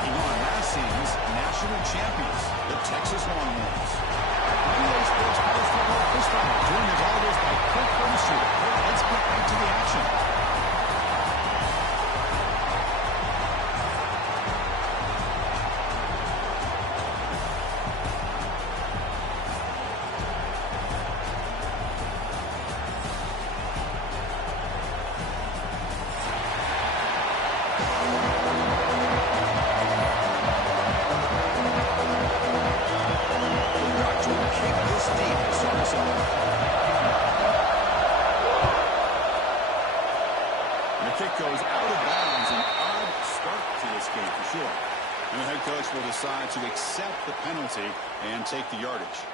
taking on last season's national champions, the Texas Longhorns. NBA Sports College Football Push Final, joined as always by Kirk Herbstreit. Let's get right to the action. Goes out of bounds. An odd start to this game for sure. And the head coach will decide to accept the penalty and take the yardage.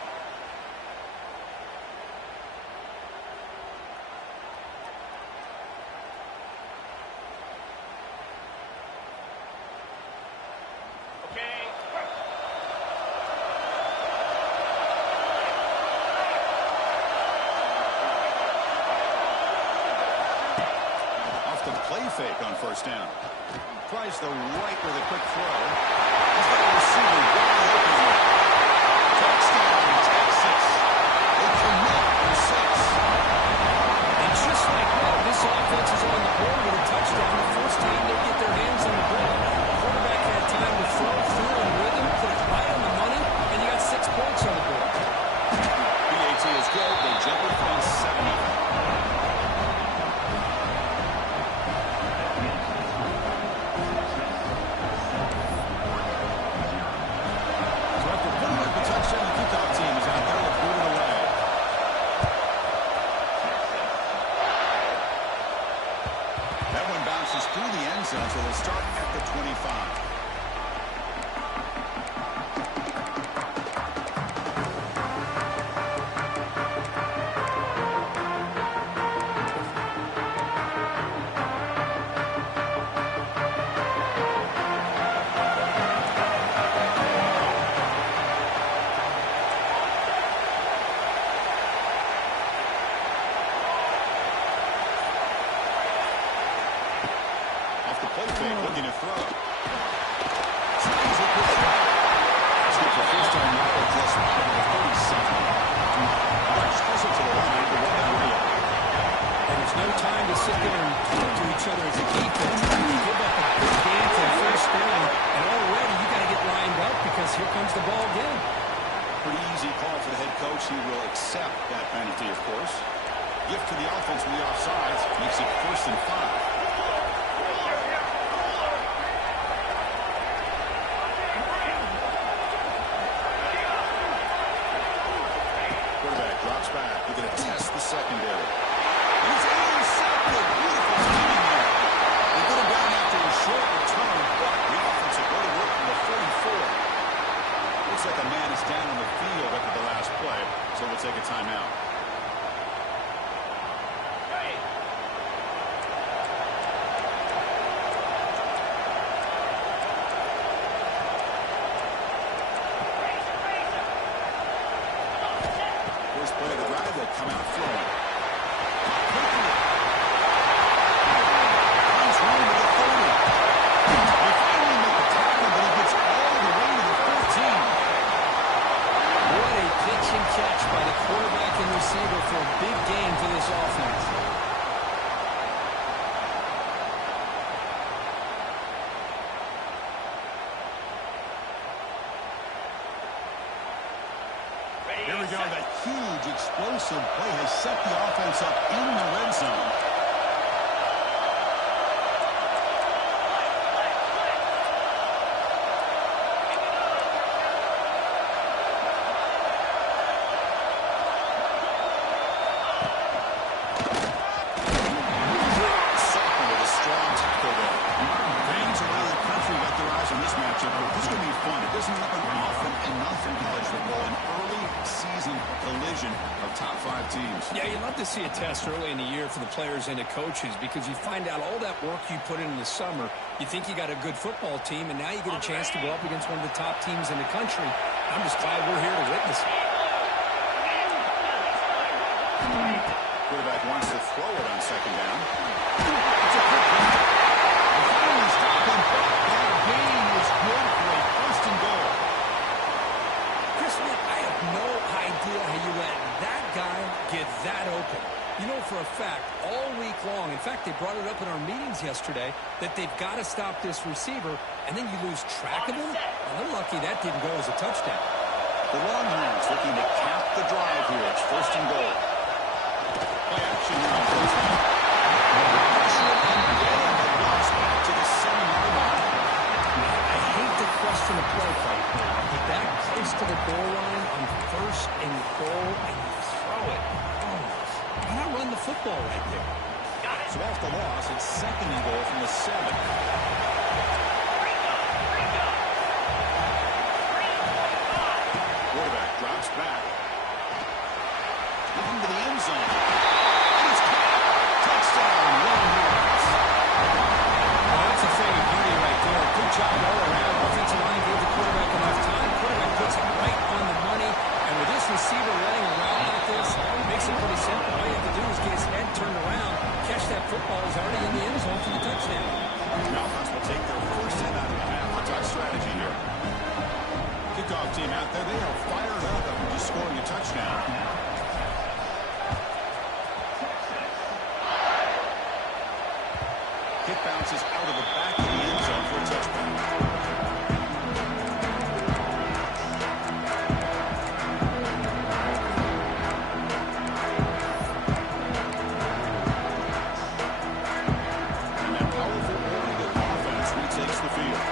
Play fake on first down. Tries the right with a quick throw. He's got a receiver wide open here. Touchdown, Texas. They commit for 6. And just like that, this offense is on the board with a touchdown. The first time they get their hands on the ball, the quarterback had time to throw through in rhythm, put it right on the money, and you got 6 points on the board. BAT is good. They jump it from 7-0. Through the end zone, so they'll start at the 25. Looking to throw. Stays with the shot. Let's get the first time now at just the 37. Much closer to the line to what they're doing. And there's no time to sit there and talk to each other as a defense. You give up a big game for the first down, and already you got to get lined up because here comes the ball again. Pretty easy call for the head coach. He will accept that penalty, of course. Gift to the offense with the offsides makes it 1st and 5. Drops back. They're going to test the secondary. He's intercepted. Beautiful timing there. They put him down after a short return, but the offense will go to work from the 44. Looks like a man is down on the field after the last play, so we'll take a timeout. Play of the drive, they'll come out throwing. Finds room to the 30. They finally make the tackle, but he gets all the way to the 15. What a pitch and catch by the quarterback and receiver for a big game for this offense. Here we go. That huge, explosive play has set the offense up in the red zone. Soccer with a strong tackle there. Fans around the country got their eyes on this matchup. This is going to be fun. It doesn't happen often enough in college football. An early season collision of top 5 teams. Yeah, you love to see a test early in the year for the players and the coaches because you find out all that work you put in the summer. You think you got a good football team, and now you get a chance to go up against one of the top teams in the country. I'm just glad we're here to witness it. Quarterback wants to throw it on 2nd down. It's a quick one. They finally stop him. That gain is good yesterday that they've got to stop this receiver, and then you lose track of him? Well, they're lucky that didn't go as a touchdown. The Longhorns looking to cap the drive here. It's 1st and goal. Play action here on 1st down. Back to the 7-yard line. I hate to question a play call, but that close to the goal line on 1st and goal, and you throw it. Oh, why not run the football right there? So off the loss, it's 2nd and goal from the 7. Quarterback drops back. Into the end zone. And it's caught. Touchdown, Longhorns. Well, that's a thing of beauty right there. Good job all around. Offensive line gave the quarterback enough time. Quarterback puts it right on the money. And with this receiver running around like this, it makes it pretty simple. All you have to do is get his head turned around, catch that football. He's already in the end zone for the touchdown. Falcons will take their first hit out of the half. That's our strategy here. Kickoff team out there. They are fired up after just scoring a touchdown. Kick bounces out of the back of the end zone for a touchback. And that powerful Oregon offense retakes the field.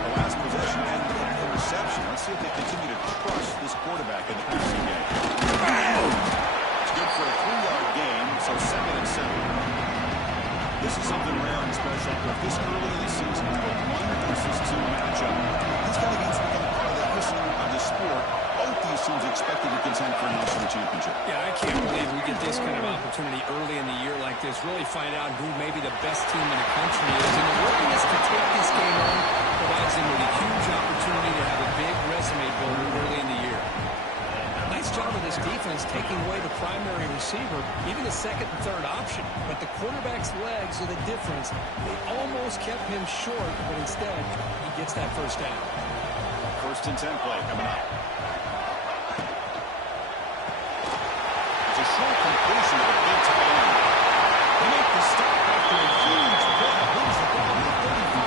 The last possession ended in an interception. Let's see if they continue to trust this quarterback in the passing game. It's good for a 3-yard gain, so 2nd and 7. This is something rare and special. If this early in the season is a 1 versus 2 matchup, these kind of games become part of the history of the sport. Both these teams expected to contend for a national championship. Yeah, I can't believe we get this kind of opportunity early in the year like this. Really find out who maybe the best team in the country is. And the willingness to take this game on provides them with a huge opportunity to have a big resume builder early in the year. Nice job of this defense taking away the primary receiver, even the 2nd and 3rd option. But the quarterback's legs are the difference. They almost kept him short, but instead, he gets that first down. 1st and 10 play coming up. It's a short completion of a big tight end. They make the stop after a huge play. Moves the ball to the 35.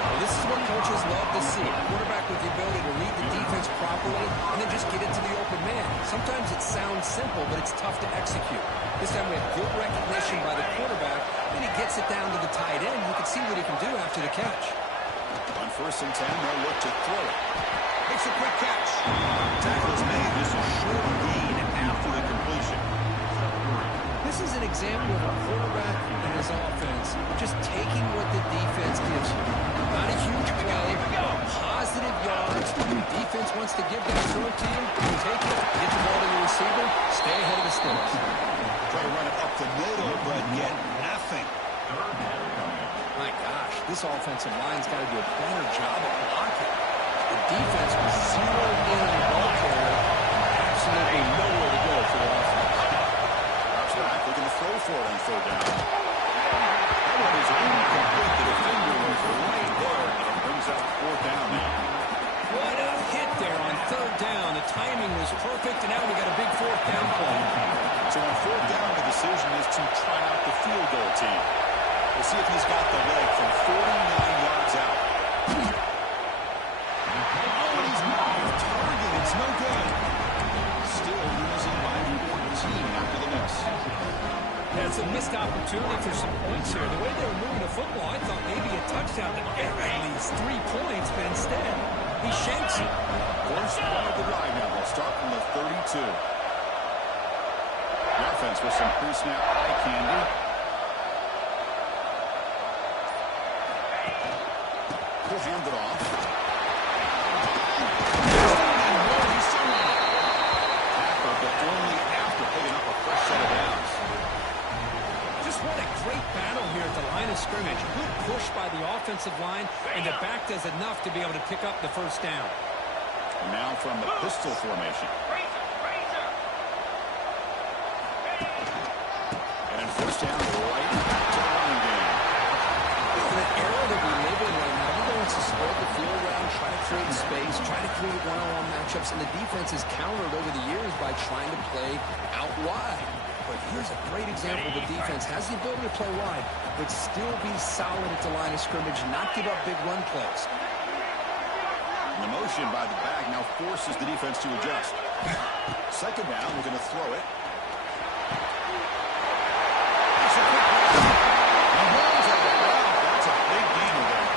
Well, this is what coaches love to see. A quarterback with the ability to read the defense properly and then just get it to the open man. Sometimes it sounds simple, but it's tough to execute. This time we have good recognition by the quarterback, and he gets it down to the tight end. You can see what he can do after the catch. On 1st and 10, they'll look to throw it. Makes a quick catch. Tackle is made. Just a short gain after the completion. This is an example of a quarterback and his offense just taking what the defense gives you. Not a huge play, positive yards. The defense wants to give that throw to you. You take it, get the ball to your receiver, stay ahead of the sticks. Try to run it up the middle, but get nothing. My gosh, this offensive line's got to do a better job of blocking. The defense was zeroed in on the ball carrier. Absolutely nowhere to go for the offense. Drops back, looking to throw for it on 3rd down. That one is incomplete. The defender was right there, and it brings up 4th down now. What a hit there on 3rd down. The timing was perfect, and now we got a big 4th down play. So on 4th down, the decision is to try out the field goal team. We'll see if he's got the leg from 49 yards out. Oh, he's off target. It's no good. Still losing by 14 after the miss. That's a missed opportunity for some points here. The way they were moving the football, I thought maybe a touchdown to get at least 3 points, but instead, he shanks it. First play of the drive now. They'll start from the 32. The offense with some pre-snap eye candy. He'll hand it off. Tackle, but only after picking up a fresh set of downs. Just what a great battle here at the line of scrimmage. Good push by the offensive line, and the back does enough to be able to pick up the first down. And now from the pistol formation. And in 1st down, right back to the running game. In the era that we live in right now, everyone wants to spread the field around, try to create space, try to create one-on-one matchups, and the defense is countered over the years by trying to play out wide. but here's a great example. The defense has the ability to play wide, but still be solid at the line of scrimmage, not give up big run plays. The motion by the back now forces the defense to adjust. Second down, we're going to throw it. That's a quick pass. Mahomes out of bounds. That's a big gain there.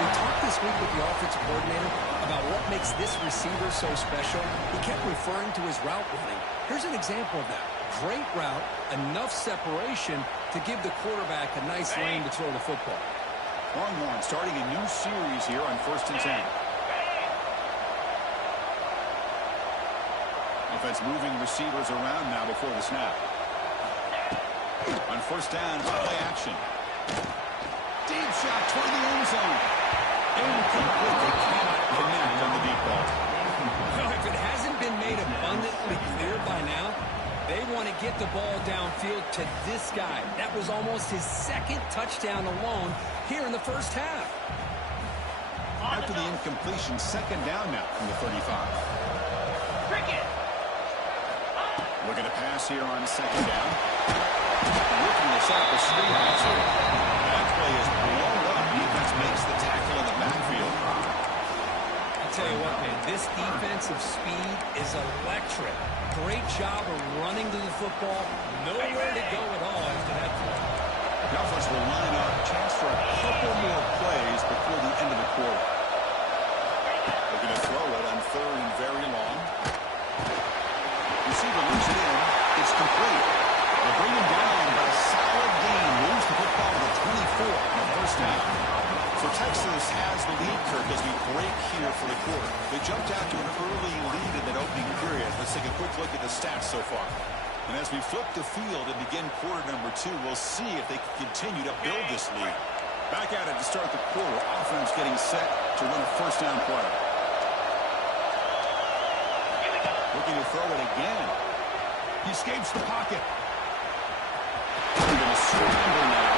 We talked this week with the offensive coordinator about what makes this receiver so special. He kept referring to his route running. Here's an example of that. Great route, enough separation to give the quarterback a nice lane to throw the football. Longhorns starting a new series here on 1st and 10. Offense moving receivers around now before the snap. On 1st down, it's play action. Deep shot toward the end zone. Incomplete. They cannot connect on the deep ball. Well, if it hasn't been made abundantly clear by now, they want to get the ball downfield to this guy. That was almost his second touchdown alone here in the first half. After the incompletion, second down now from the 35. Looking to pass here on second down. Looking to set up a screen pass here. That play is blown up. Defense makes the tackle in the backfield. I'll tell you what, man, this defensive speed is electric. Great job of running to the football. Nowhere to go at all after that play. The offense will line up. Chance for a couple more plays before the end of the quarter. Looking to throw it on 3rd and very long. Receiver looks it in. It's complete. They bring him down, but a solid gain moves the football to the 24 on the 1st down. So Texas has the lead, Kirk, as we break here for the quarter. They jumped out to an early lead in that opening period. Let's take a quick look at the stats so far. And as we flip the field and begin quarter number 2, we'll see if they can continue to build this lead. Back at it to start the quarter. Offense getting set to run a 1st down play. Looking to throw it again. He escapes the pocket. They're going to scramble now.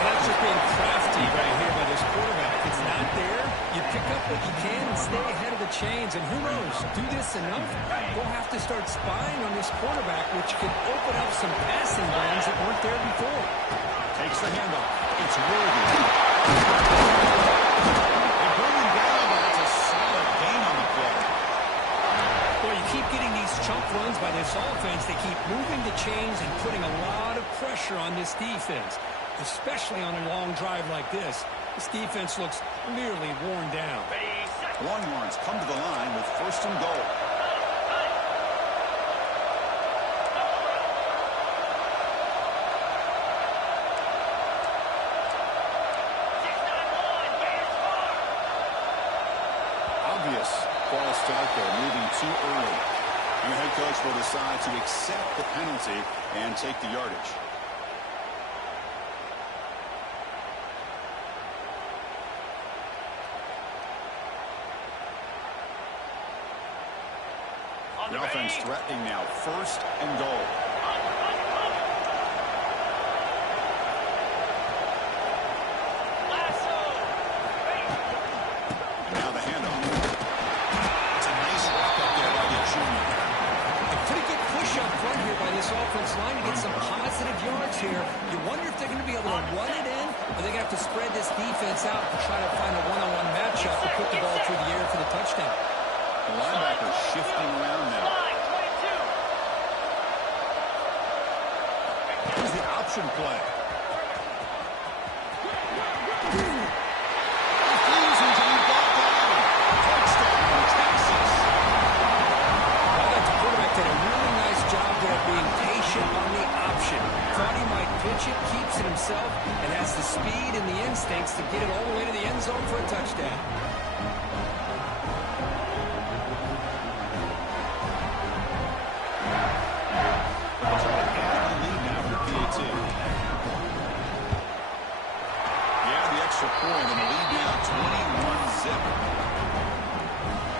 Well, that's just being crafty right here by this quarterback. It's not there. You pick up what you can and stay ahead of the chains. And who knows, do this enough, we'll have to start spying on this quarterback, which could open up some passing lanes that weren't there before. Takes the handoff. It's Worthy. They bring him down, but it's a solid gain on the play. Well, you keep getting these chunk runs by this offense. They keep moving the chains and putting a lot of pressure on this defense, especially on a long drive like this. This defense looks clearly worn down. Longhorns come to the line with 1st and goal. Obvious false start there, moving too early. And the head coach will decide to accept the penalty and take the yardage. The offense threatening now, 1st and goal. And now the handoff. It's a nice walk up there by the junior. A pretty good push up front here by this offense line to get some positive yards here. You wonder if they're going to be able to run it in, or they're going to have to spread this defense out to try to find a one-on-one matchup to put the ball through the air for the touchdown. The linebacker shifting around now. Here's the option play. Refusing to be brought down. Touchdown, Texas. I thought the quarterback did a really nice job there being patient on the option. Thought he might pitch it, keeps it himself, and has the speed and the instincts to get it all the way to the end zone for a touchdown. Point and the lead now 21-zip.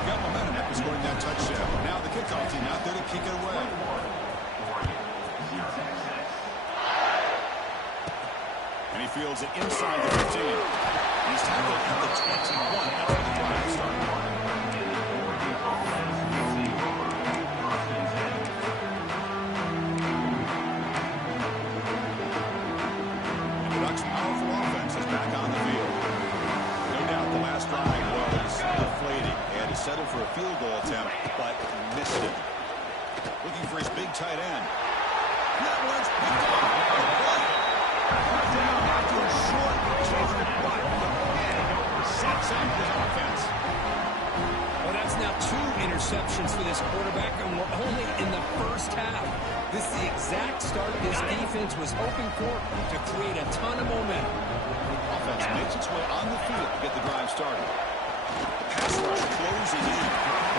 Got momentum after scoring that touchdown. Now the kickoff team out there to kick it away. And he fields it inside the 15. And he's tackled at the 21 after the drive started. field goal attempt, but missed it. Looking for his big tight end. That one's picked up. Brought down after a short return, but again, sets up his offense. Well, that's now 2 interceptions for this quarterback, and we're only in the first half. This is the exact start this defense was hoping for to create a ton of momentum. Offense makes its way on the field to get the drive started. The pass rush closing in.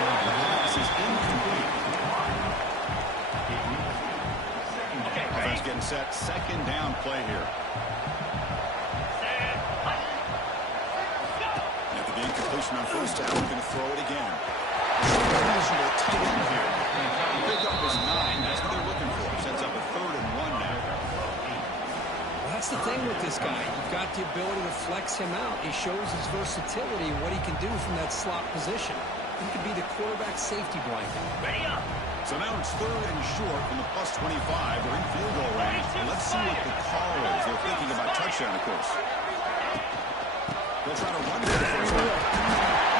The pass is incomplete. Offense getting set. Second down play here. After the incompletion on first down, we're going to throw it again. Reasonable tight end here. The pickup is 9. That's what they're looking for. Sets up a 3rd and 1 now. That's the thing with this guy. You've got the ability to flex him out. He shows his versatility and what he can do from that slot position. He could be the quarterback safety blanket. Ready up. So now it's 3rd and short from the plus 25. We're in field goal range. And let's see what the call is. They're thinking about touchdown, of course. They'll try to run it for the first down.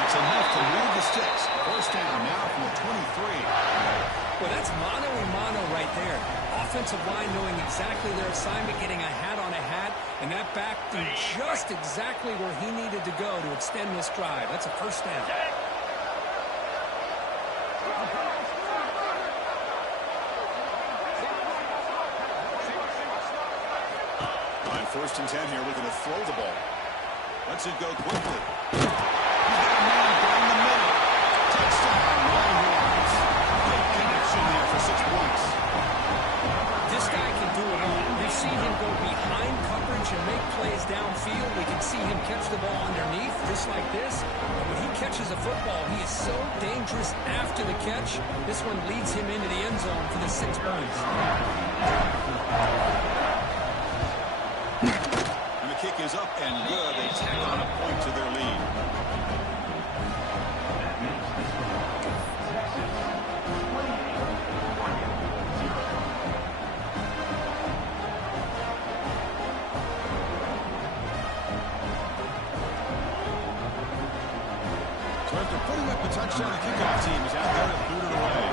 That's enough to move the sticks. First down now from the 23. Well, that's mano-a-mano right there. Offensive line knowing exactly their assignment, getting a hat on a hat, and that back threw just exactly where he needed to go to extend this drive. That's a first down. On 1st and 10 here, we're going to throw the ball. Lets it go quickly. He's got a man down the middle. Touchdown, Longhorns. Good connection there for 6 points. This guy can do it all. We've seen him go behind coverage and make plays downfield. We can see him catch the ball underneath, just like this. But when he catches a football, he is so dangerous after the catch. This one leads him into the end zone for the 6 points. And the kick is up and good. They tack on a point to their lead. So after putting up the touchdown, the kickoff team is out there to boot it away.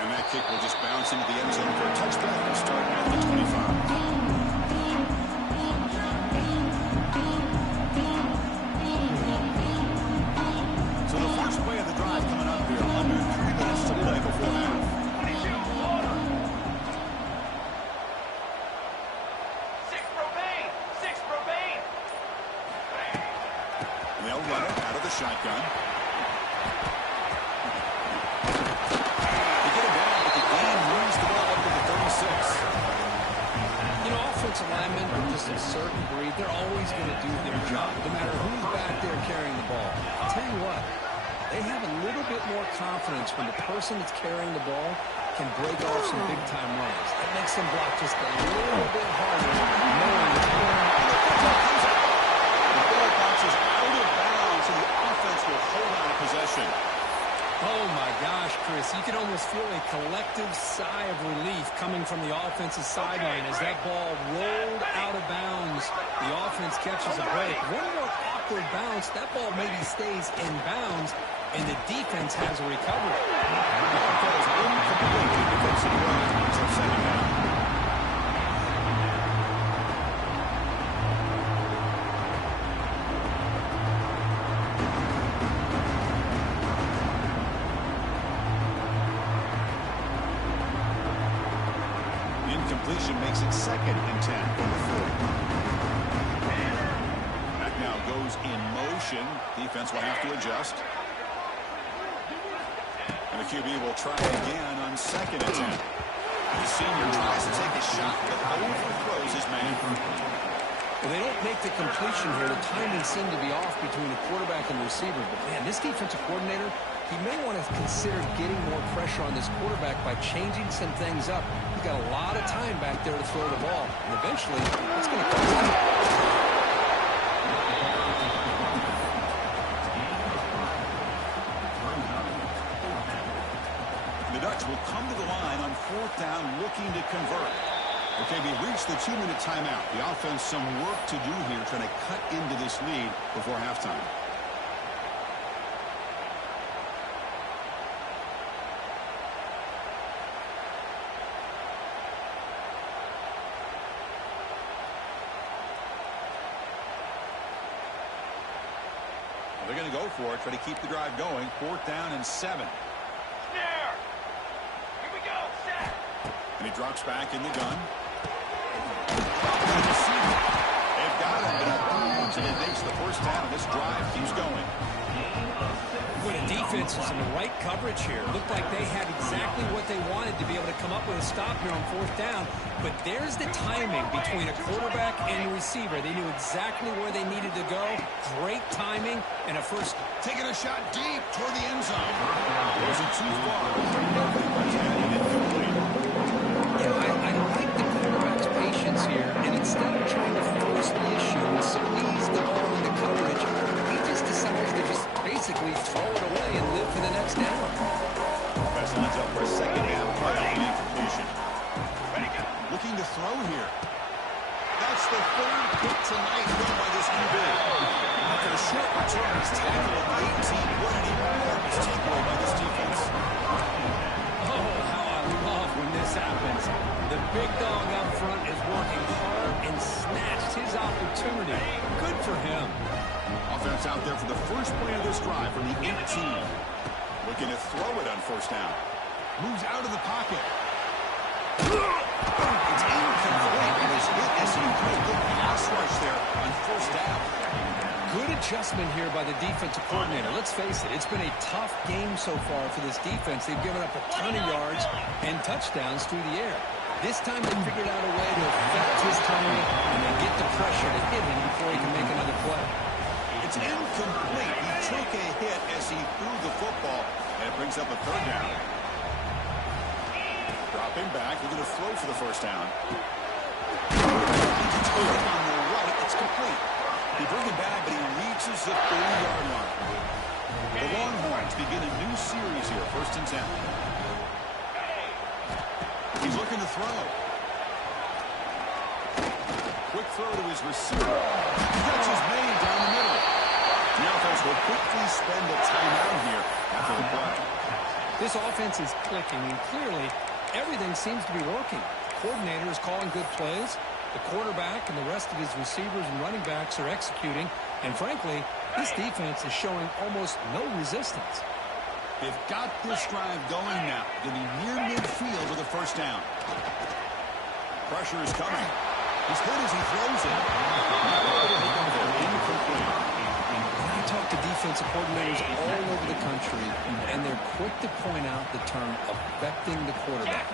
And that kick will just bounce into the end zone for a touchback and start at the 25. So the first play of the drive coming up here. Under 3 minutes to play before half. 6 Propane. 6 Propane. And they'll run it out of the shotgun. They get it down, but the game moves the ball up to the 36. You know, offensive linemen are just a certain breed. They're always going to do their job, no matter who's back there carrying the ball. I'll tell you what, they have a little bit more confidence when the person that's carrying the ball can break off some big-time runs. That makes them block just a little bit harder, knowing that The ball bounces out of bounds, and the offense will hold on to possession. oh my gosh, Chris, you can almost feel a collective sigh of relief coming from the offensive sideline as that ball rolled out of bounds. The offense catches a break. One more awkward bounce, that ball maybe stays in bounds, and the defense has a recovery. That is incomplete. The defensive play brings up second down. Incompletion makes it 2nd and 10 from the 40. That now goes in motion. Defense will have to adjust. And the QB will try again on 2nd and 10. The senior tries to take a shot, but overthrows his man. Well, they don't make the completion here. The timing seemed to be off between the quarterback and the receiver. But, man, this defensive coordinator, he may want to consider getting more pressure on this quarterback by changing some things up. He's got a lot of time back there to throw the ball. And eventually, it's going to come out. The Ducks will come to the line on 4th down looking to convert. Okay, we've reached the 2-minute timeout. The offense some work to do here, trying to cut into this lead before halftime. They're going to go for it, try to keep the drive going. 4th down and 7. Snare. Here we go. Set. And he drops back in the gun. They've got him in bounds, and it makes the first down, and this drive keeps going. When a defense is in the right coverage here, looked like they had exactly what they wanted to be able to come up with a stop here on 4th down. But there's the timing between a quarterback and a receiver. They knew exactly where they needed to go. Great timing and a first. Taking a shot deep toward the end zone. Wasn't too far. Incomplete. You know, I like the quarterback's patience here, and instead of trying to force the issue and squeeze the ball into coverage, he just decides to just basically throw it away and live for the next down. Best lines up for a second half play on the incompletion. Looking to throw here. That's the 3rd pick tonight thrown by this QB. After a short return, he's tackled at the 18. What an enormous takeaway by this defense. Oh, how I love when this happens. The big dog up front is working hard and snatched his opportunity. Good for him. Offense out there for the first play of this drive from the 18. Looking to throw it on 1st down. Moves out of the pocket. It's incomplete. And there's hit as he put a good pass rush there on 1st down. Good adjustment here by the defensive coordinator. Let's face it, it's been a tough game so far for this defense. They've given up a ton of yards and touchdowns through the air. This time they figured out a way to affect his timing and then get the pressure to hit him before he can make another play. It's incomplete. He took a hit as he threw the football, and it brings up a 3rd down. Dropping back, looking to throw for the 1st down. It's on the right. It's complete. They bring it back, but he reaches the 30-yard line. The Longhorns begin a new series here, 1st and 10. He's looking to throw. Quick throw to his receiver. Catch is made down the middle. The offense will quickly spend a timeout here after the play. This offense is clicking, and clearly everything seems to be working. The coordinator is calling good plays. The quarterback and the rest of his receivers and running backs are executing. And frankly, this defense is showing almost no resistance. They've got this drive going now. They'll be near midfield with a 1st down. Pressure is coming. He's hit as he throws it. Incomplete. I talk to defensive coordinators all over the country, and they're quick to point out the term affecting the quarterback.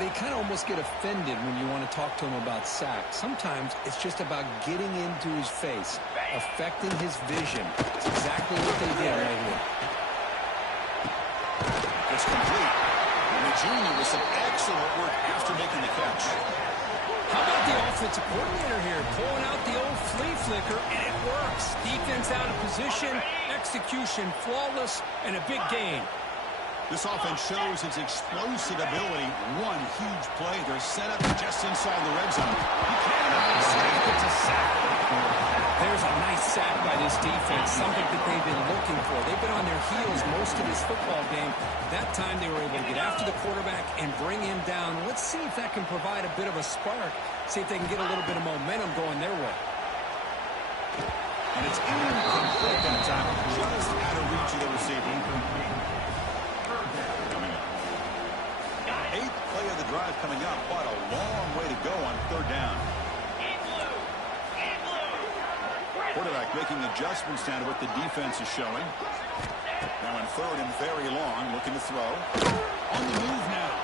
They kind of almost get offended when you want to talk to them about sacks. Sometimes it's just about getting into his face, affecting his vision. It's exactly what they did right here. It's complete. And the junior with some excellent work after making the catch. How about the offensive coordinator here pulling out the old flea flicker, and it works. Defense out of position, execution flawless, and a big gain. This offense shows its explosive ability. One huge play. They're set up just inside the red zone. You cannot sack. It's a sack. There's a nice sack by this defense, something that they've been looking for. They've been on their heels most of this football game. That time they were able to get after the quarterback and bring him down. Let's see if that can provide a bit of a spark. See if they can get a little bit of momentum going their way. And it's incomplete that time, just out of reach of the receiver. Coming up. 8th play of the drive coming up. What a long way to go on 3rd down. Quarterback making adjustments down to what the defense is showing. Now in 3rd and very long, looking to throw. On the move now.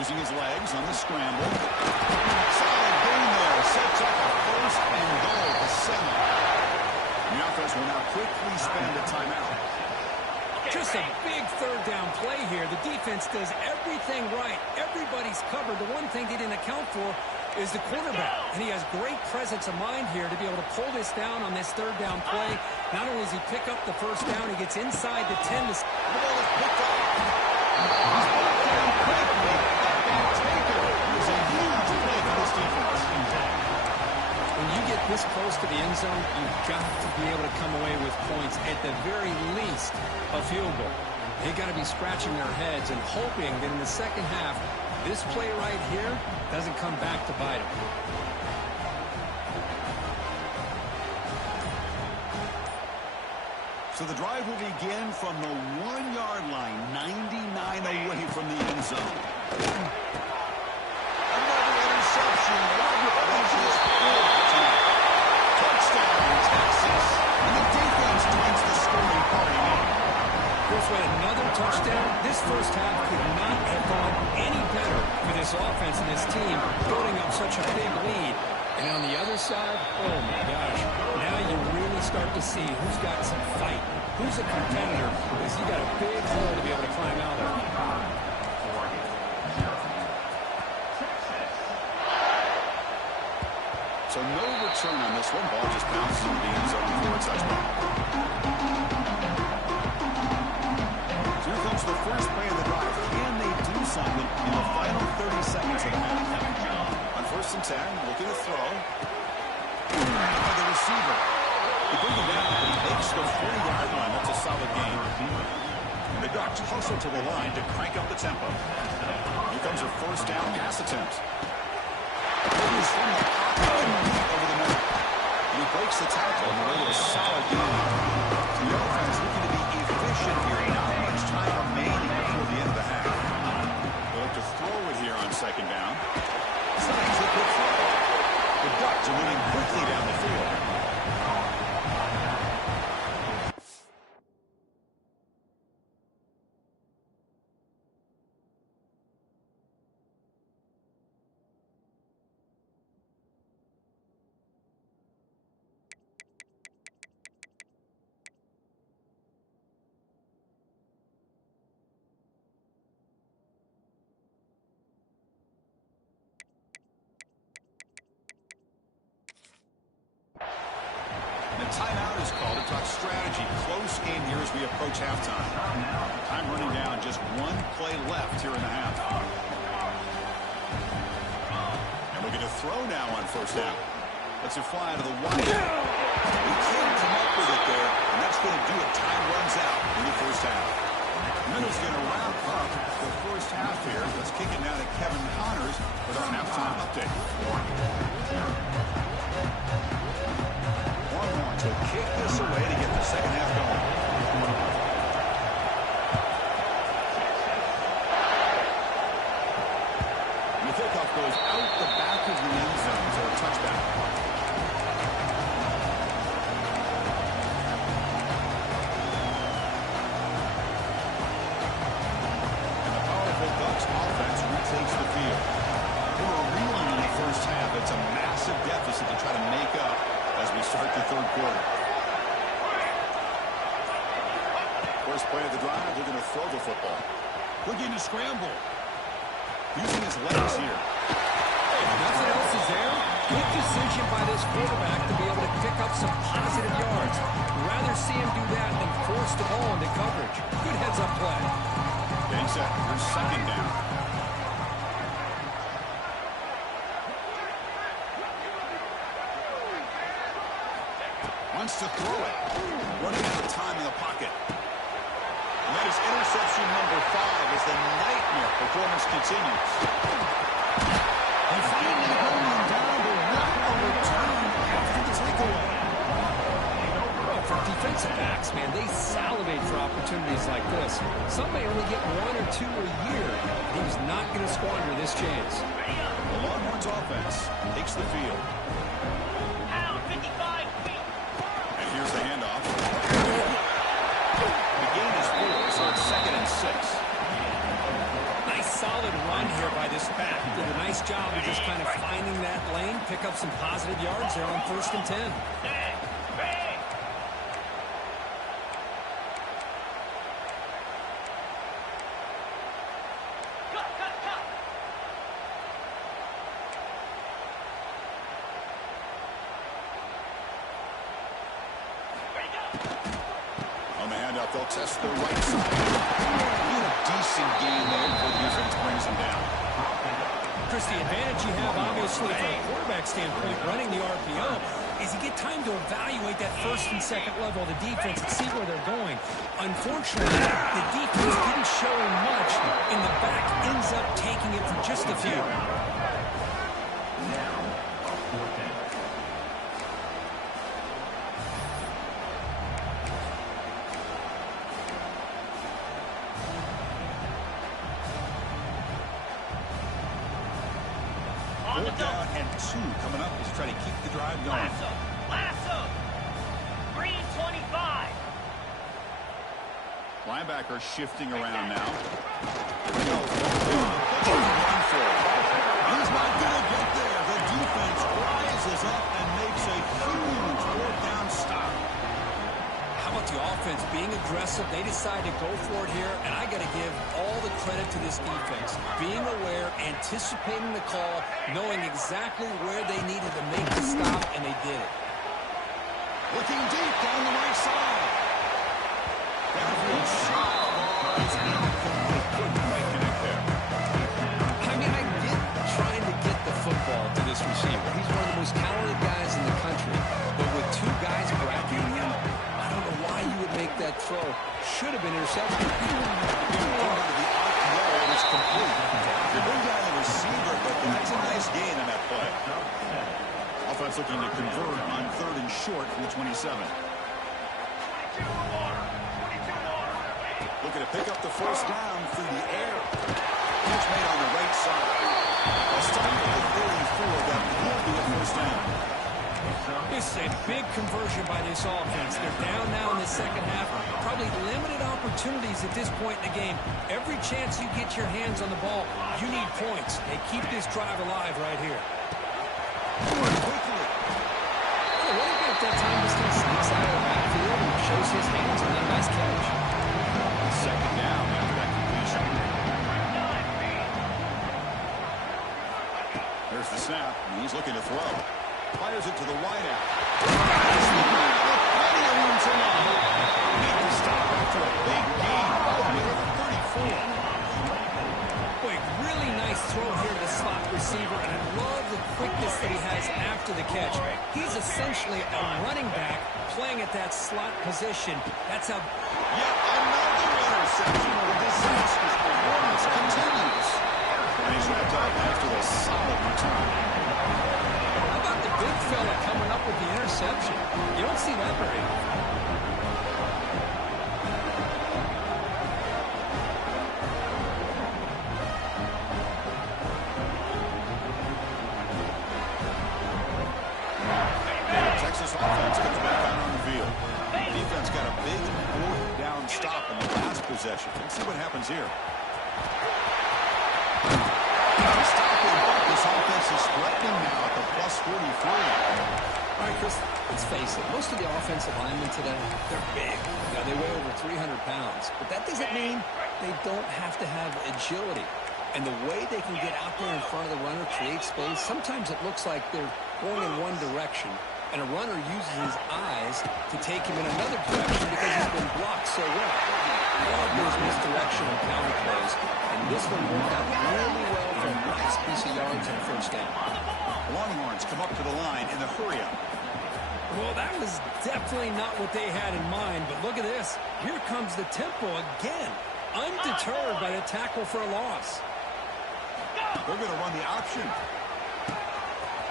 Using his legs on the scramble. Solid gain there. Sets up a 1st and goal to 7. The offense will now quickly spend a timeout. Just a big 3rd down play here. The defense does everything right. Everybody's covered. The one thing they didn't account for is the quarterback. And he has great presence of mind here to be able to pull this down on this 3rd down play. Not only does he pick up the 1st down, he gets inside the 10. The ball is picked up. He's brought down quickly. And Taker is this close to the end zone, you've got to be able to come away with points, at the very least, a field goal. They've got to be scratching their heads and hoping that in the second half, this play right here doesn't come back to bite them. So the drive will begin from the 1-yard line, 99 away from the end zone. Another interception. Touchdown, Texas. And the defense joins the scoring party now. Chris, with another touchdown, this first half could not have gone any better for this offense and this team, building up such a big lead. And on the other side, oh my gosh, now you really start to see who's got some fight, who's a competitor, because you got a big hole to be able to climb out of. So no return on this one. Ball just bounces into the end zone for a touchdown. So here comes the first play of the drive. Can they do something in the final 30 seconds of the half? On 1st and 10, looking to throw. By the receiver. He brings it down, but he makes the 40-yard line. That's a solid game. The Ducks hustle to the line to crank up the tempo. Here comes a first down pass attempt. He's from the pocket and deep over the middle. And he breaks the tackle and really a solid game. The offense looking to be efficient here. Not much time remaining before the end of the half. They look to throw it here on 2nd down. Signs a quick throw. The Ducks are moving quickly down the field. Timeout is called to talk strategy. Close game here as we approach halftime. Time running down. Just one play left here in the half. And we're going to throw now on 1st down. Let's it fly to the wide. He can't come up with it there, and that's going to do it. Time runs out in the 1st half. Minutes going to wrap up the 1st half here. Let's kick it now to Kevin Connors with our halftime update. To kick this away to get the second half going. And the kickoff goes out the back of the end zone, so a touchback. And the powerful Ducks offense retakes the field. They were reeling in the 1st half. It's a massive deficit to try to make up as we start the 3rd quarter. First play of the drive, they're going to throw the football. Looking to scramble. Using his legs here. Nothing else is there. Good decision by this quarterback to be able to pick up some positive yards. Rather see him do that than force the ball into coverage. Good heads-up play. Getting set for 2nd down. Wants to throw it. Running out of time in the pocket. And that is interception number 5 as the nightmare performance continues. And finally going down to one return after the takeaway. For defensive backs, man, they salivate for opportunities like this. Some may only get 1 or 2 a year. He's not going to squander this chance. The Longhorns offense takes the field. Here's the handoff. The gain is 4, so it's 2nd and 6. Nice solid run here by this back. Did a nice job of just kind of finding that lane, pick up some positive yards there on 1st and 10. They'll test the right side. A decent game there before the defense brings him down. Chris, the advantage you have, obviously, from a quarterback standpoint, running the RPO. is you get time to evaluate that first and second level of the defense and see where they're going. Unfortunately, the defense didn't show him much, and the back ends up taking it for just a few. Fourth down and 2 coming up as try to keep the drive going. Lasso. Green 25. Linebacker shifting around now. He's not going to get there. The defense rises up and makes a huge fourth down stop. How about the offense being aggressive? They decide to go for it here, and I got to give all the credit to this defense. Being aware, anticipating the call, knowing exactly where they needed to make the stop, and they did it. Looking deep down the right side. Downfield shot. Couldn't quite connect there. I mean, I get trying to get the football to this receiver. He's one of the most talented guys in the country. But with 2 guys bracketing him, I don't know why you would make that throw. Should have been intercepted. It's complete. You're going down the receiver, but that's a nice gain on that play. Offense looking to convert on 3rd and short from the 27. Looking to pick up the first down through the air. Catch made on the right side. A start at the 34. That will be a first down. This is a big conversion by this offense. They're down now in the second half. Probably limited opportunities at this point in the game. Every chance you get your hands on the ball, you need points. They keep this drive alive right here. Quickly. The running back that time just kind of sneaks out of the backfield and shows his hands on that nice catch. Second down after that completion. There's the snap, and he's looking to throw. Fires it to the wideout. Plenty of room to run. Need to stop after a big gain. Near the 34. Boy, really nice throw here to the slot receiver, and I love the quickness that he has after the catch. He's essentially a running back playing at that slot position. That's how... Yet another interception. The disastrous performance continues. And he's wrapped up after a solid return. How about the big fella coming up with the interception? You don't see that very often. Texas offense comes back out on the field. Defense got a big 4th down stop in the last possession. Let's see what happens here. This offense is threatening now at the plus 43. All right, Chris, let's face it. Most of the offensive linemen today, they're big. You know, they weigh over 300 pounds. But that doesn't mean they don't have to have agility. And the way they can get out there in front of the runner, create space, sometimes it looks like they're going in one direction, and a runner uses his eyes to take him in another direction because he's been blocked so well. All those misdirection and counter plays, and this one worked out really well for a nice piece of yards and first down. Longhorns come up to the line in the hurry-up. Well, that was definitely not what they had in mind, but look at this. Here comes the tempo again, undeterred by the tackle for a loss. They're going to run the option.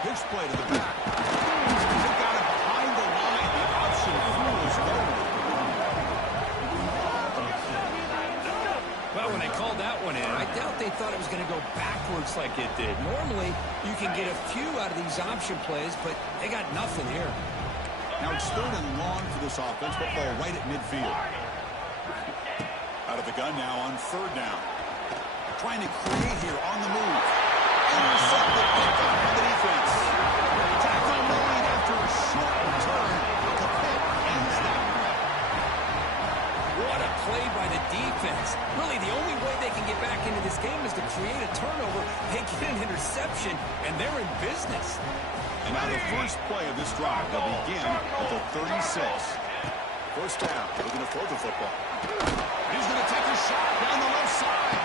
Pitch play to the back. They got it behind the line. The option through is low. Well, when they called that one in, I doubt they thought it was going to go backwards like it did. Normally, you can get a few out of these option plays, but they got nothing here. Now it's 3rd and long for this offense. Football right at midfield. Out of the gun now on 3rd down. Trying to create here on the move. Intercepted by the defense. Tackle made after a short return. The pick ends that. What a play by the defense. Really, the only way they can get back into this game is to create a turnover. They get an interception, and they're in business. And now the first play of this drive will begin at the 36. First down. They're going to throw the football. He's going to take a shot down the left side.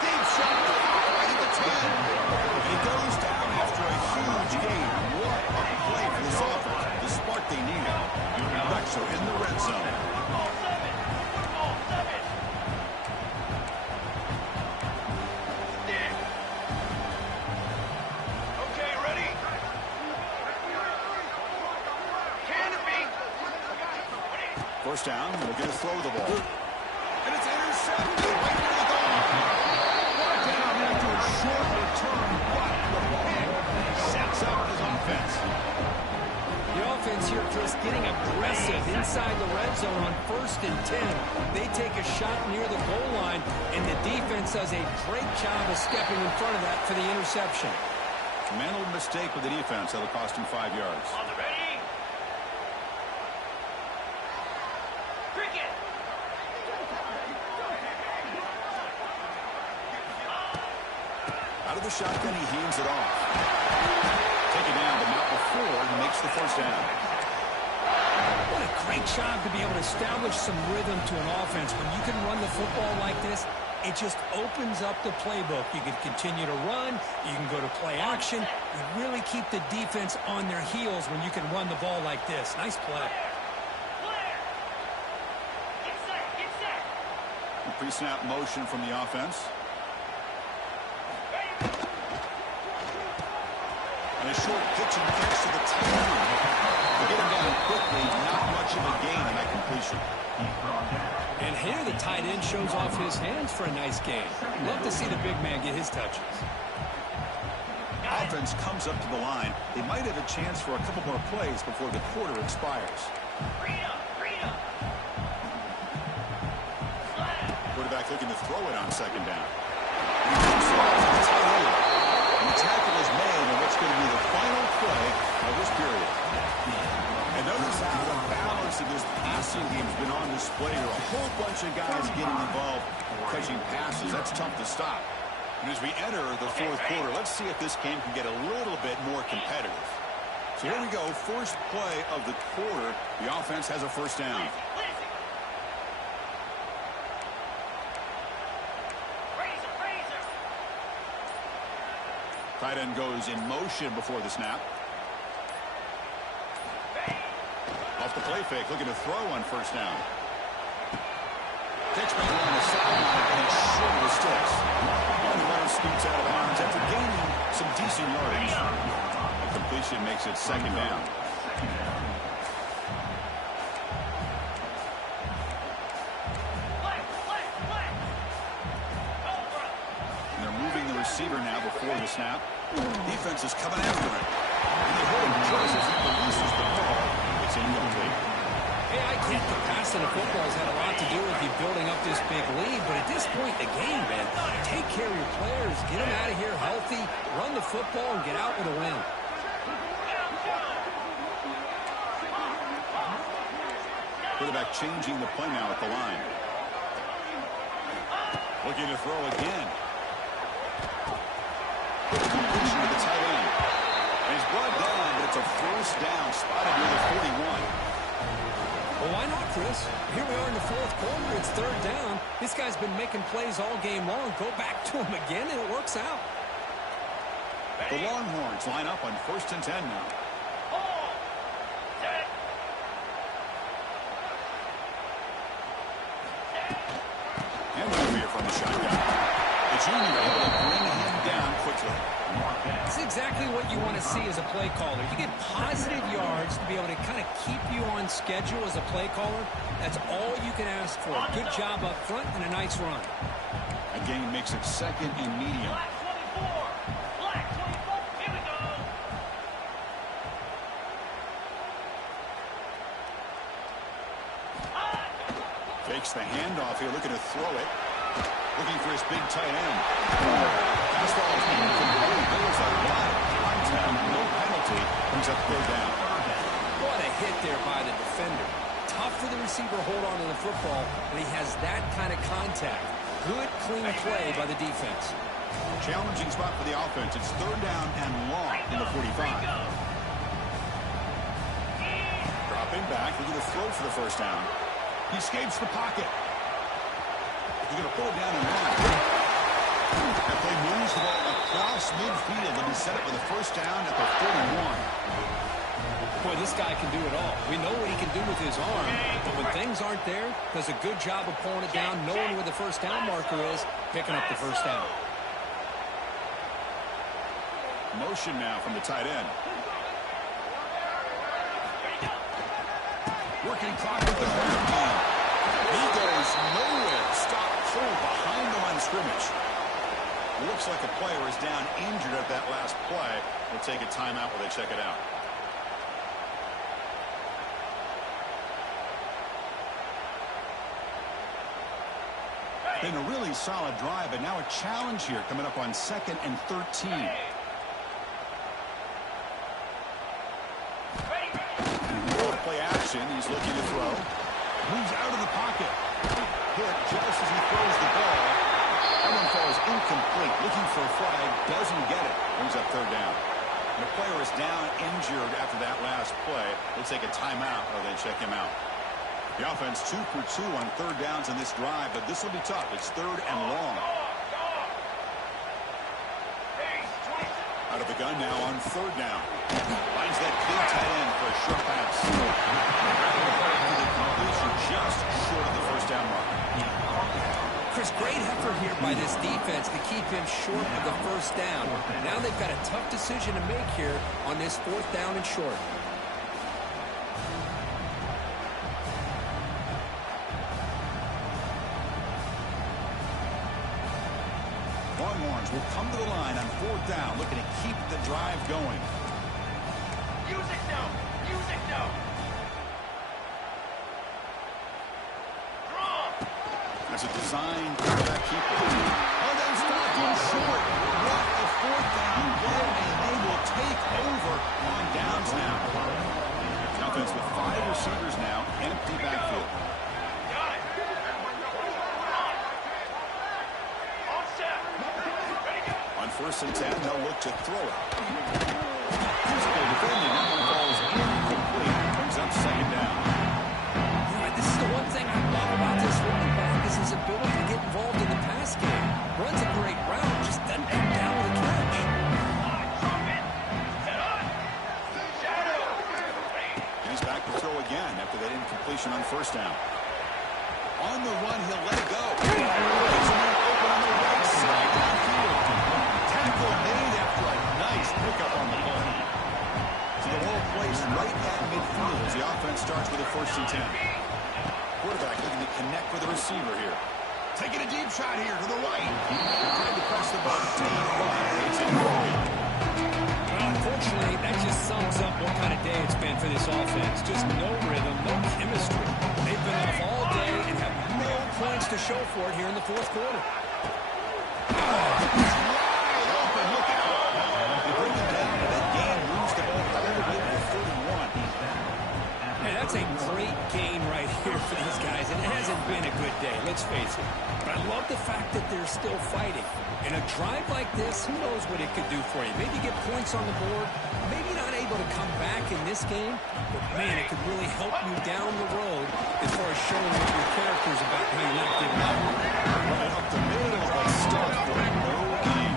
Deep shot right at the 10. And he goes down after a huge gain. What a play for this offense. First down, looking to throw the ball. And it's intercepted right near the goal line. Brought down after a short return, but the pick sets up his offense. The offense here, Chris, getting aggressive inside the red zone on 1st and 10. They take a shot near the goal line, and the defense does a great job of stepping in front of that for the interception. Mental mistake with the defense that'll cost him 5 yards. On the ready. Cricket. Out of the shotgun, he hands it off. Taken down, but not before he makes the first down. What a great job to be able to establish some rhythm to an offense. When you can run the football like this, it just opens up the playbook. You can continue to run. You can go to play action. You really keep the defense on their heels when you can run the ball like this. Nice play. Clear. Get set. Get set. Pre-snap motion from the offense. And a short pitch and catch to the tight end. To get him down quickly, not much of a gain in that completion. And here the tight end shows off his hands for a nice game. Love to see the big man get his touches. Offense comes up to the line. They might have a chance for a couple more plays before the quarter expires. Freedom. Freedom. Quarterback looking to throw it on second down. And he comes off to the tight end. And the tackle is made on what's going to be the final play of this period. And notice how the balance of this passing game has been on display here. A whole bunch of guys getting involved catching passes. That's tough to stop. And as we enter the fourth quarter, let's see if this game can get a little bit more competitive. So here we go. First play of the quarter. The offense has a first down. Razor. Tight end goes in motion before the snap. Off the play fake, looking to throw on first down. Catch back on the sideline, and he's short of the sticks. And the runner scoots out of bounds after gaining some decent yardage. The completion makes it second down. And they're moving the receiver now before the snap. Defense is coming after him. And they hold him close as he releases the ball. It's incomplete. Hey, I get the passing of football has had a lot to do with you building up this big lead, but at this point in the game, man, take care of your players, get them out of here healthy, run the football, and get out with a win. Quarterback changing the play now at the line. Looking to throw again. Completion to the tight end. And he's brought down, but it's a first down, spotted near the 41. Well, why not, Chris? Here we are in the fourth quarter. It's third down. This guy's been making plays all game long. Go back to him again, and it works out. The Longhorns line up on 1st and 10 now. And over here from the shotgun. The junior able to bring him down quickly. That's exactly what you want to see as a play caller. You get positive yards to be able to kind of keep you on schedule as a play caller. That's all you can ask for. Good job up front and a nice run. A gain makes it second and medium. Black 24. Here we go. Fakes the handoff here, looking to throw it. Looking for his big tight end. Fastball is incomplete. There's a lot of contact. No penalty. Brings up third down. What a hit there by the defender. Tough for the receiver to hold on to the football, but he has that kind of contact. Good, clean play by the defense. Challenging spot for the offense. It's third down and long in the 45. Dropping back, looking to throw for the first down. He escapes the pocket. He's going to pull it down and run. That play moves the ball across midfield and he set it with a first down at the 41. Boy, this guy can do it all. We know what he can do with his arm, but when things aren't there, does a good job of pulling it down, knowing where the first down marker is, picking up the first down. Motion now from the tight end. Working clock with the ground game. He goes nowhere. Stop cold behind the line of scrimmage. Looks like a player is down injured at that last play. We'll take a timeout while they check it out. Been a really solid drive, but now a challenge here coming up on 2nd and 13. Play action. He's looking to throw. Moves out of the pocket. Hit just as he throws the ball. That one falls incomplete. Looking for a flag. Doesn't get it. Brings up 3rd down. And the player is down injured after that last play. We'll take a timeout while they check him out. The offense 2 for 2 on 3rd downs in this drive, but this will be tough. It's 3rd and long. Out of the gun now on 3rd down. Finds that big tight end for a short pass. The completion just short of the 1st down mark. Chris, great effort here by this defense to keep him short of the 1st down. Now they've got a tough decision to make here on this 4th down and short. Longhorns will come to the line on 4th down, looking to keep the drive going. Use it now. Use it now. Draw. That's a design quarterback keeper. Oh, that was stopped in short. What a 4th down play, and they will take over on downs now. The offense with 5 receivers now, empty backfield. Got it. All set. Ready, go. On 1st and 10, they'll look to throw it. Physical defending, that one falls incomplete. Brings up 2nd down. This is the one thing I love about this running back is his ability to get involved in the pass game. Runs a great route, just doesn't come down with a catch. Drop it. Set up. Shadow. And he's back to throw again after that incompletion on 1st down. On the run, he'll let it go. There's a man open on the right side downfield. Tackle made after a nice pickup on the ball. So the ball placed right at midfield as the offense starts with a 1st and 10. Quarterback looking to connect with the receiver here. Taking a deep shot here to the right. Trying to press the ball deep, but it's incomplete. Well, unfortunately, that just sums up what kind of day it's been for this offense. Just no rhythm, no chemistry. They've been off all day and have no points to show for it here in the 4th quarter. Wide open, look out. They bring him down, and that gain moves the ball all the way to the 31. Hey, that's a great gain right here for these guys, and it hasn't been a good day, let's face it. But I love the fact that they're still fighting. In a drive like this, who knows what it could do for you? Maybe get points on the board, maybe not able to come back in this game, but man, it could really help you down the road as far as showing what your character's about and how you're not giving up. Right up the middle, but stuck for no gain.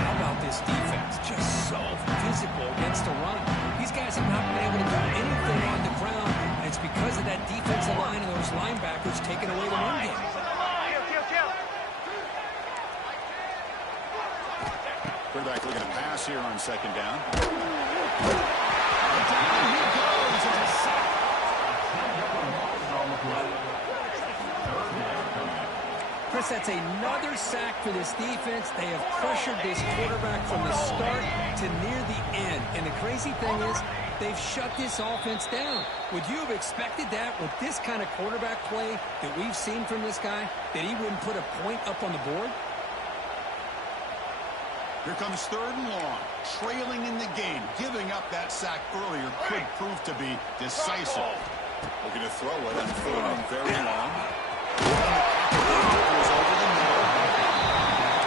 How about this defense? Just so physical against the run. These guys have not been able to do anything on the ground, and it's because of that defensive line and those linebackers taking away the run game. Quarterback looking to pass here on 2nd down. Down he goes. It's a sack. Chris, that's another sack for this defense. They have pressured this quarterback from the start to near the end. And the crazy thing is, they've shut this offense down. Would you have expected that with this kind of quarterback play that we've seen from this guy, that he wouldn't put a point up on the board? Here comes 3rd and long. Trailing in the game. Giving up that sack earlier could prove to be decisive. Looking to throw it on 3rd and very long. Goes over the middle.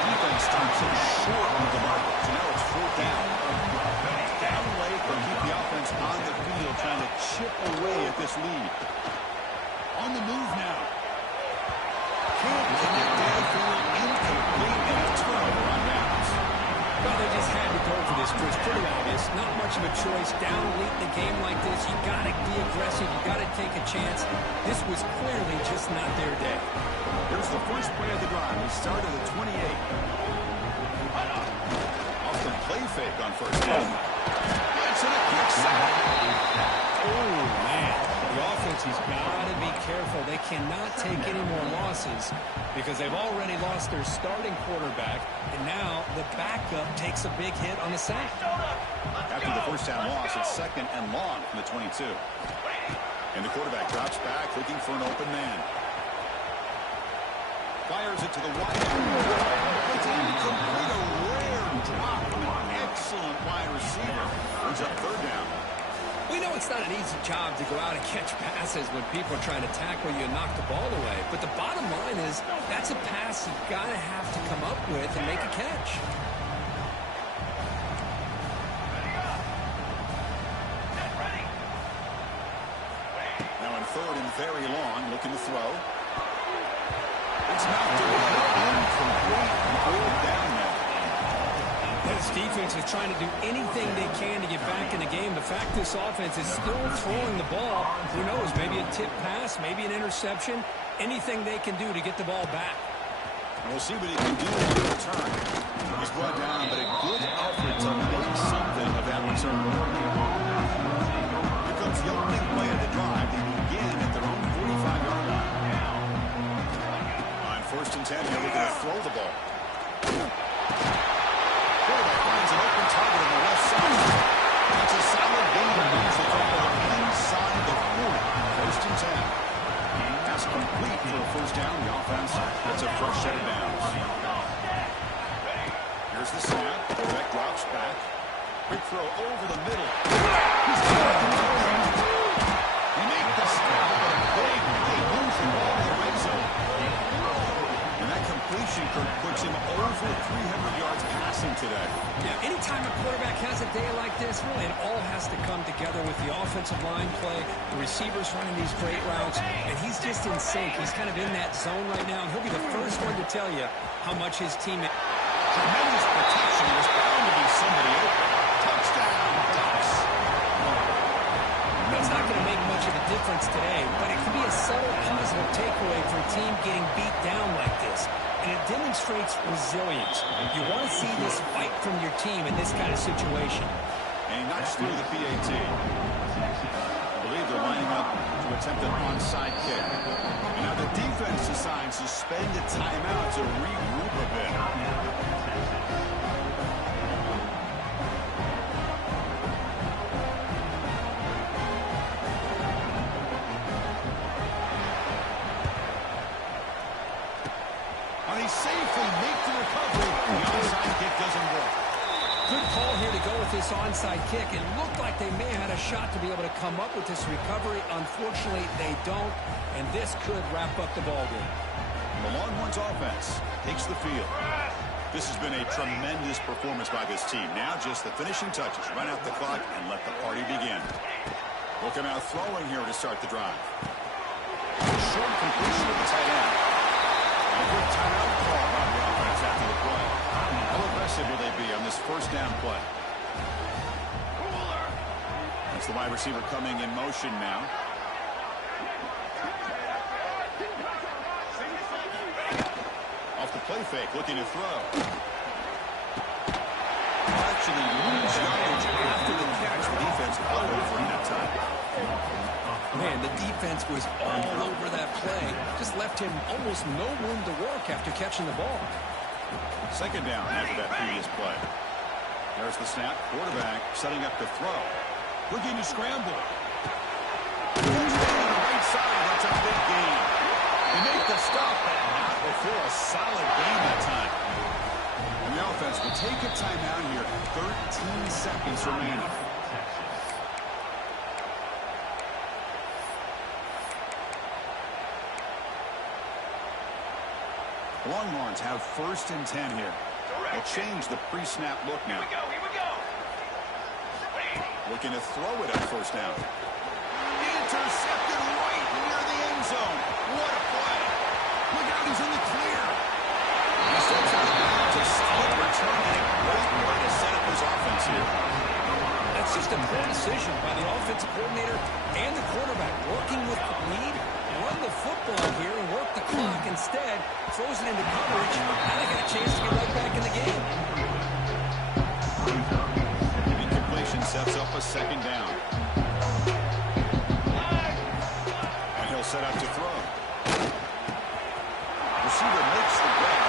Defense stops him short of the mark. So now it's 4th down. Down late, but keep the offense on the field, trying to chip away at this lead. On the move now. Can't connect downfield, incomplete, and a turnover on downs. Well, they just had to go for this, Chris. Pretty obvious. Not much of a choice. Down late in the game like this, you got to be aggressive. You got to take a chance. This was clearly just not their day. Here's the first play of the drive. We start at the 28. Off the play fake on 1st down. It's in a quick sack. Oh, man. The offense has got to be careful. They cannot take any more losses because they've already lost their starting quarterback, and now the backup takes a big hit on the sack. After the first down loss, it's 2nd and long from the 22. And the quarterback drops back, looking for an open man. Fires it to the wide end. It's incomplete, a rare drop from an excellent wide receiver. Brings up 3rd down. We know it's not an easy job to go out and catch passes when people are trying to tackle you and knock the ball away. But the bottom line is that's a pass you've got to have to come up with and make a catch. Now in 3rd and very long, looking to throw. It's knocked away. Incomplete. Pulled down now. This defense is trying to do anything they can to get back in the game. The fact this offense is still throwing the ball, who knows, maybe a tip pass, maybe an interception, anything they can do to get the ball back. And we'll see what he can do on the return. He's brought down, but a good effort to make something of that return. Here comes the opening play of the drive. They begin at their own 45-yard line. On 1st and 10, they're looking to throw the ball. Quarterback finds an open target on the left side. That's a solid gain. Moves the football inside the 40. 1st and 10. Pass complete for a 1st down. The offense gets a fresh set of downs. Here's the snap. Quarterback drops back. Quick throw over the middle. He's got it. They make the stop. Big play. Moves the ball to the red zone. And that completion puts him over 300 yards passing today. Yeah, anytime a quarterback has a day like this, really it all has to come together with the offensive line play, the receivers running these great routes, and he's just in sync. He's kind of in that zone right now, and he'll be the first one to tell you how much his team... Tremendous protection. There's bound to be somebody open. Touchdown, Ducks. That's not going to make much of a difference today, but it can be a subtle positive takeaway for a team getting beat down like this. And it demonstrates resilience. You want to see this fight from your team in this kind of situation. And he knocks through the PAT. I believe they're lining up to attempt an onside kick. And now the defense decides to spend a timeout to regroup a bit. They safely make the recovery. The onside kick doesn't work. Good call here to go with this onside kick. It looked like they may have had a shot to be able to come up with this recovery. Unfortunately, they don't, and this could wrap up the ballgame. The Longhorns offense takes the field. This has been a tremendous performance by this team. Now just the finishing touches. Run out the clock and let the party begin. Looking out throwing here to start the drive. Short completion of the tight end. A good timeout call by the offense after the play. How aggressive will they be on this 1st down play? That's the wide receiver coming in motion now. Off the play fake, looking to throw. Actually lose yardage after the catch. The defense all over him that time. Man, the defense was all over that play. Just left him almost no room to work after catching the ball. 2nd down after that previous play. There's the snap. Quarterback setting up to throw. Looking to scramble. Goes down to the right side. That's a big gain. They make the stop, but not before a solid gain that time. And the offense will take a timeout here. 13 seconds remaining. The Longhorns have 1st and 10 here. They'll change the pre-snap look now. Here we go. Looking to throw it at 1st down. Intercepted right near the end zone. What a play. Look out, he's in the clear. He steps out of bounds. A solid return and a great way to set up his offense here. That's just a poor decision by the offensive coordinator and the quarterback. Working with the lead, run the football here and work the clock. Instead, throws it into coverage. Now they got a chance to get right back in the game. Incompletion sets up a 2nd down. set up to throw. Receiver makes the grab.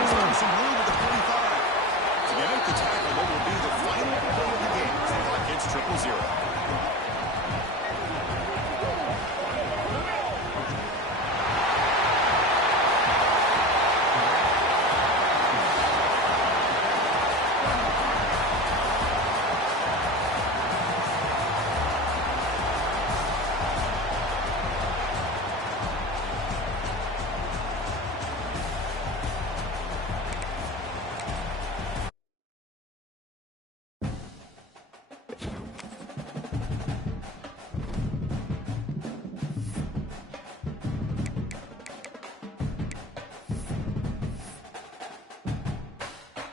He's got some room